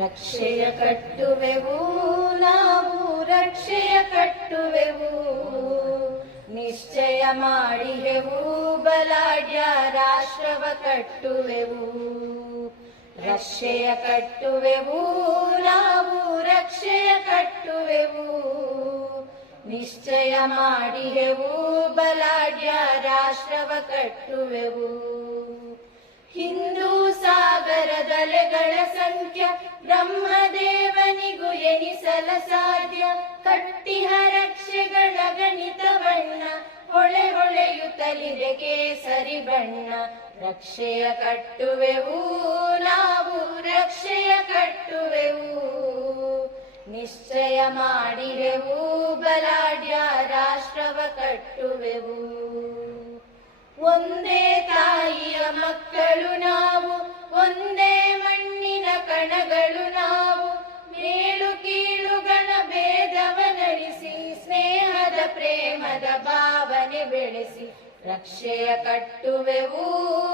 ರಕ್ಷೆಯ ಕಟ್ಟುವೆವು ನಾವು, ರಕ್ಷೆಯ ಕಟ್ಟುವೆವು, ನಿಶ್ಚಯ ಮಾಡಿದೆವು ಬಲಾಢ್ಯ ರಾಷ್ಟ್ರವ ಕಟ್ಟುವೆವು. ರಕ್ಷೆಯ ಕಟ್ಟುವೆವು ನಾವು, ರಕ್ಷೆಯ ಕಟ್ಟುವೆವು, ನಿಶ್ಚಯ ಮಾಡಿದೆವು ಬಲಾಢ್ಯ ರಾಷ್ಟ್ರವ ಕಟ್ಟುವೆವು. ಹಿಂದೂ ಸಾಗರದಲೆಗಳ ಸಂಖ್ಯ ಬ್ರಹ್ಮದೇವನಿಗೂ ಎನಿಸಲ ಸಾಧ್ಯ. ಕಟ್ಟಿಹ ರಕ್ಷೆಗಳ ಗಣಿತ ಬಣ್ಣ ಹೊಳೆ ಹೊಳೆಯುತ್ತಲಿದೆ ಕೇಸರಿ ಬಣ್ಣ. ರಕ್ಷೆಯ ಕಟ್ಟುವೆವು ನಾವು, ರಕ್ಷೆಯ ಕಟ್ಟುವೆವು, ನಿಶ್ಚಯ ಮಾಡಿದೆವು ಬಲಾಢ್ಯ ರಾಷ್ಟ್ರವ ಕಟ್ಟುವೆವು. ಒಂದೇ ತಾಯಿಯ ಮಕ್ಕಳು ನಾವು, ಒಂದೇ ಮಣ್ಣಿನ ಕಣಗಳು ನಾವು, ಮೇಲು ಕೀಳುಗಳ ಭೇದವನಳಿಸಿ ಸ್ನೇಹದ ಪ್ರೇಮದ ಭಾವನೆ ಬೆಳೆಸಿ. ರಕ್ಷೆಯ ಕಟ್ಟುವೆವು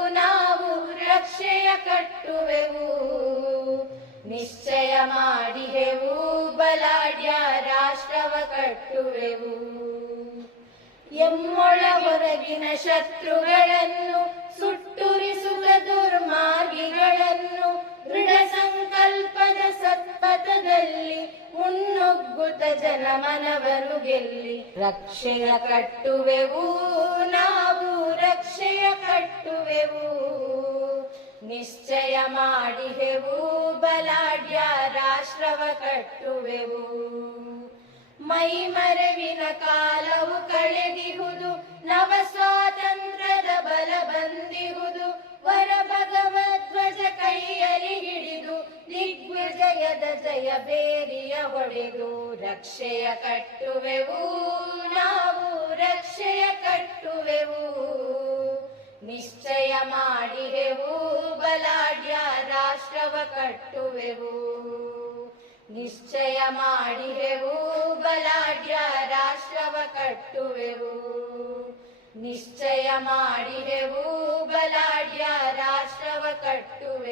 ನಾವು, ರಕ್ಷೆಯ ಕಟ್ಟುವೆವು, ನಿಶ್ಚಯ ಮಾಡಿದೆವು ಬಲಾಢ್ಯ ರಾಷ್ಟ್ರವ ಕಟ್ಟುವೆವು. ಎಮ್ಮೊಳ ಹೊರಗಿನ ಶತ್ರುಗಳನ್ನು ಸುಟ್ಟುರಿಸುವ ದುರ್ಮಾರ್ಗಿಗಳನ್ನು ದೃಢ ಸಂಕಲ್ಪದ ಸತ್ಪಥದಲ್ಲಿ ಮುನ್ನುಗ್ಗುತ್ತ ಜನಮನವನ್ನು ಗೆಲ್ಲಿ. ರಕ್ಷೆಯ ಕಟ್ಟುವೆವು ನಾವು, ರಕ್ಷೆಯ ಕಟ್ಟುವೆವು, ನಿಶ್ಚಯ ಮಾಡಿದೆವು ಬಲಾಢ್ಯ ರಾಷ್ಟ್ರವ ಕಟ್ಟುವೆವು. ಮೈಮರೆವಿನ ಕಾಲವು ಕಳೆದಿಹುದು, ನವ ಸ್ವಾತಂತ್ರ್ಯದ ಬಲ ಬಂದಿಹುದು. ವರ ಭಗವಧ್ವಜ ಕೈಯಲ್ಲಿ ಹಿಡಿದು ದಿಗ್ವಿಜಯದ ಜಯ ಬೇರಿಯ ಹೊಡೆದು. ರಕ್ಷೆಯ ಕಟ್ಟುವೆವು ನಾವು, ರಕ್ಷೆಯ ಕಟ್ಟುವೆವು, ನಿಶ್ಚಯ ಮಾಡಿದೆವು ಬಲಾಢ್ಯ ರಾಷ್ಟ್ರವ ಕಟ್ಟುವೆವು. ನಿಶ್ಚಯ ಮಾಡಿದೆವು ಬಲಾಢ್ಯ ರಾಷ್ಟ್ರವ ಕಟ್ಟುವೆವು, ನಿಶ್ಚಯ ಮಾಡಿದೆವು ಬಲಾಢ್ಯ ರಾಷ್ಟ್ರವ ಕಟ್ಟುವೆವು.